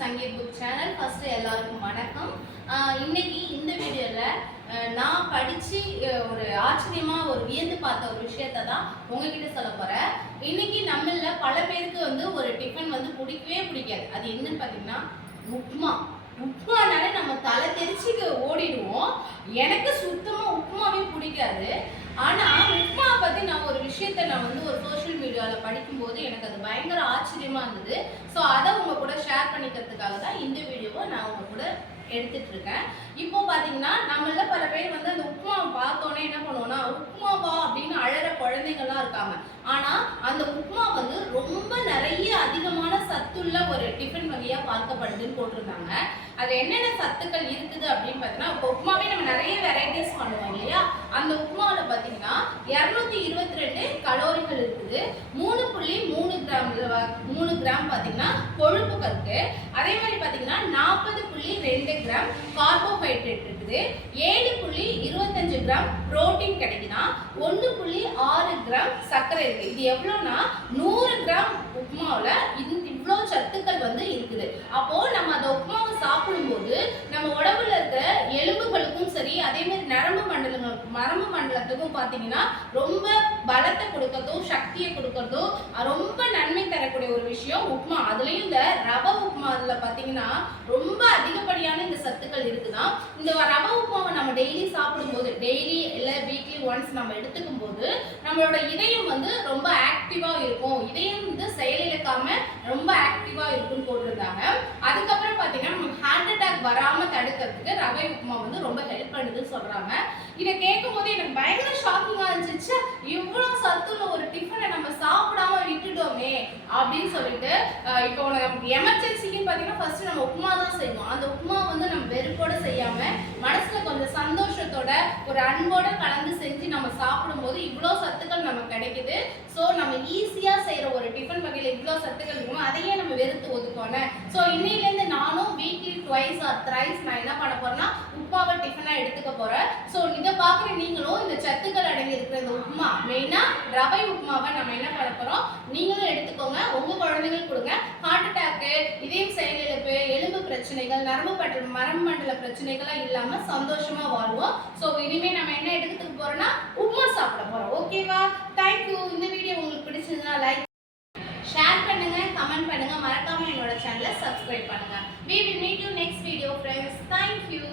Sangeet book channel. First எல்லாருக்கும் வணக்கம். இன்னைக்கு இந்த வீடியோல நான் படிச்சு ஒரு ஆச்சரியமா ஒரு வியந்து பார்த்த ஒரு விஷயத்த தான் உங்ககிட்ட சொல்ல போறேன். இன்னைக்கு நம்மள பல பேருக்கு வந்து ஒரு டிஃபன் வந்து பிடிக்கவே பிடிக்காது. அது என்னன்னு பார்த்தீங்கன்னா உப்மா உப்மானாலே நம்ம தலை தெரிச்சு ஓடிடுவோம். எனக்கு சுத்தமா உப்புமாவே பிடிக்காது. ஆனா உப்மா பத்தி நான் ஒரு விஷயத்த நான் வந்து ஒரு சோஷியல் மீடியாவில் படிக்கும்போது எனக்கு அது பயங்கர ஆச்சரியமாக இருந்தது. ஸோ அதை உங்கள் கூட ஷேர் பண்ணிக்கிறதுக்காக தான் இந்த வீடியோவை நான் உங்கள் கூட எடுத்துட்டு இருக்கேன். இப்போ பார்த்தீங்கன்னா நம்மள பல பேர் வந்து அந்த உப்புமாவை பார்த்தோன்னே என்ன பண்ணுவோம்னா உப்புமாவா அப்படின்னு அழற குழந்தைங்கள்லாம் இருக்காங்க. ஆனால் அந்த உப்புமா வந்து ரொம்ப நிறைய அதிகமான சத்துள்ள ஒரு டிஃபன் வகையாக பார்க்கப்படுதுன்னு போட்டிருந்தாங்க. அது என்னென்ன சத்துக்கள் இருக்குது அப்படின்னு பார்த்தீங்கன்னா இப்போ உப்புமாவே நம்ம நிறைய வெரைட்டிஸ் பண்ணுவோம் இல்லையா? அந்த உப்புமாவில் பார்த்தீங்கன்னா இரநூத்தி இருபத்தி ரெண்டு கலோரிகள் இருக்குது மூணு புள்ளி மூணு கிராம் மூணு கிராம் பார்த்தீங்கன்னா கொழுப்பு இருக்கு அதே மாதிரி பார்த்தீங்கன்னா நாற்பது புள்ளி ரெண்டு கிராம் கார்போஹைட்ரேட் இருக்குது. ஏழு புள்ளி இருபத்தஞ்சு கிராம் புரோட்டீன் கிடைக்குதுன்னா ஒன்று புள்ளி ஆறு கிராம் சர்க்கரை இருக்கு. இது எவ்வளோனா நூறு கிராம் உப்புமாவில் இந்த இவ்வளோ சத்துக்கள் வந்து இருக்குது. அப்போ நம்ம அந்த உப்புமாவை சாப்பிடும்போது நம்ம உடம்புல இருக்க எலும்புகளுக்கும் சரி அதே மாதிரி நரம்பு மண்டலங்கள் நரம்பு மண்டலத்துக்கும் பார்த்தீங்கன்னா ரொம்ப பலத்தை கொடுக்கறதும் சக்தியை கொடுக்கறதும் ரொம்ப நன்மை தரக்கூடிய ஒரு விஷயம் உப்புமா அதுலேயும் இந்த ரவை பார்த்தீங்கன்னா ரொம்ப அதிகப்படியான இந்த சத்துக்கள் இருக்குதான். இந்த ரவை உப்புமாவை நம்ம டெய்லி சாப்பிடும்போது டெய்லி இல்லை வீக்லி ஒன்ஸ் நம்ம எடுத்துக்கும் போது நம்மளோட இதயம் வந்து ரொம்ப ஆக்டிவா இருக்கும். இதயம் வந்து செயலிழக்காம ரொம்ப ஆக்டிவா இருக்கும்னு போட்டிருந்தாங்க. அதுக்கப்புறம் பார்த்தீங்கன்னா நம்ம ஹார்ட் அட்டாக் வராம ரவை உப்புமா வந்து ரொம்ப ஹெல்ப் பண்ணுதுன்னு சொல்றாங்க. இதை கேட்கும் போது எனக்கு பயங்கர ஷாக்கிங்கா இருந்துச்சு. இவ்வளோ சத்துள்ள ஒரு டிஃபனை நம்ம சாப்பிடாம விட்டுட்டோமே அப்படின்னு சொல்லிட்டு இப்போ நமக்கு எமர்ஜென்சிக்கு பார்த்தீங்கன்னா ஃபர்ஸ்ட் நம்ம உப்புமா தான் செய்வோம். அந்த உப்புமா வந்து நம்ம ஒரு அன்போட கலந்து செஞ்சு நம்ம சாப்பிடும்போது இவ்வளோ சத்துக்கள் நமக்கு கிடைக்குது. ஸோ நம்ம ஈஸியா செய்யற ஒரு டிஃபன் வகையில் இவ்வளோ சத்துக்கள் இருக்குமோ அதையே நம்ம வெறுத்து ஒதுக்கோனே ஸோ இன்னையிலேருந்து நானும் வீக்லி ட்வைஸ் ஆர் த்ரைஸ் நான் என்ன பண்ண போறேன்னா உப்மாவை டிஃபனா எடுத்துக்க போறேன். ஸோ இதை பார்க்குற நீங்களும் இந்த சத்துக்கள் அடங்கி இருக்கிற இந்த உப்புமா மெயினா ரவை உப்புமாவை நம்ம என்ன பண்ண போறோம் நீங்களும் எடுத்துக்கோங்க. உங்க குழந்தைங்களுக்கு கொடுங்க. ஹார்ட் அட்டாக்கு இதயம் செயலிழப்பு பிரச்சனைகள் நரம்பு பற்று மரம் மண்டல பிரச்சனைகள்லாம் இல்லாமல் சந்தோஷமாக வாழ்வோம். ஸோ இனிமேல் நம்ம என்ன எடுத்துக்க போகிறோம்னா உப்புமா சாப்பிட போகிறோம் ஓகேவா தேங்க்யூ இந்த வீடியோ உங்களுக்கு பிடிச்சிருந்தா லைக் ஷேர் பண்ணுங்க கமெண்ட் பண்ணுங்க. மறக்காம என்னோட சேனலை சப்ஸ்கிரைப் பண்ணுங்க. We will meet you next video friends thank you